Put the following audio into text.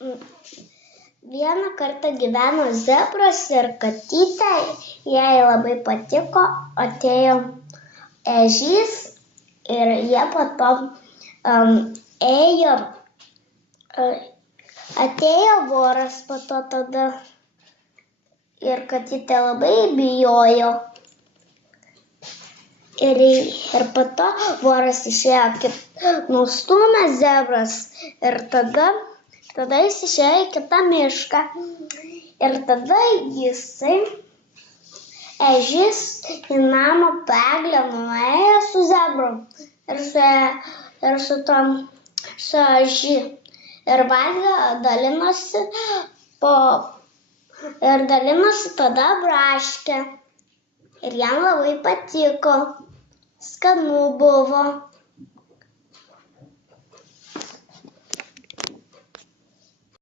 Vieną kartą gyveno zebras ir katytė, jai labai patiko, atėjo ežys ir jie po to ėjo, atėjo voras po to tada ir katytė labai bijojo. Ir po to voras išėjo, nustūmė zebras ir tada jis išėjo į kitą mišką. Ir tada ežys į namą eglę nuėjo su zebru ir su ežį. Ir valgė, dalinosi tada braškę. Ir jam labai patiko, skanu buvo.